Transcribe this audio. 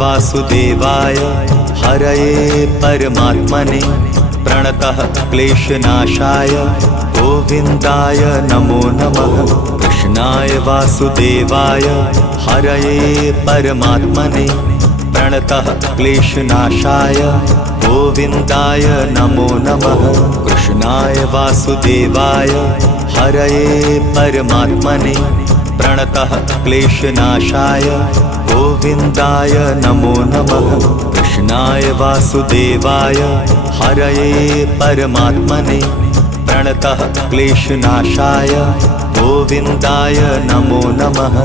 वासुदेवाय हरये परमात्मने प्रणतः क्लेशनाशाय गोविन्दाय नमो नमः। कृष्णाय वासुदेवाय हरये परमात्मने प्रणतः क्लेशनाशाय गोविन्दाय नमो नमः। कृष्णाय वासुदेवाय हरये परमात्मने प्रणतः क्लेशनाशाय गोविन्दाय नमो नमः। कृष्णाय वासुदेवाय हरये परमात्मने प्रणतः क्लेशनाशाय गोविन्दाय नमो नमः।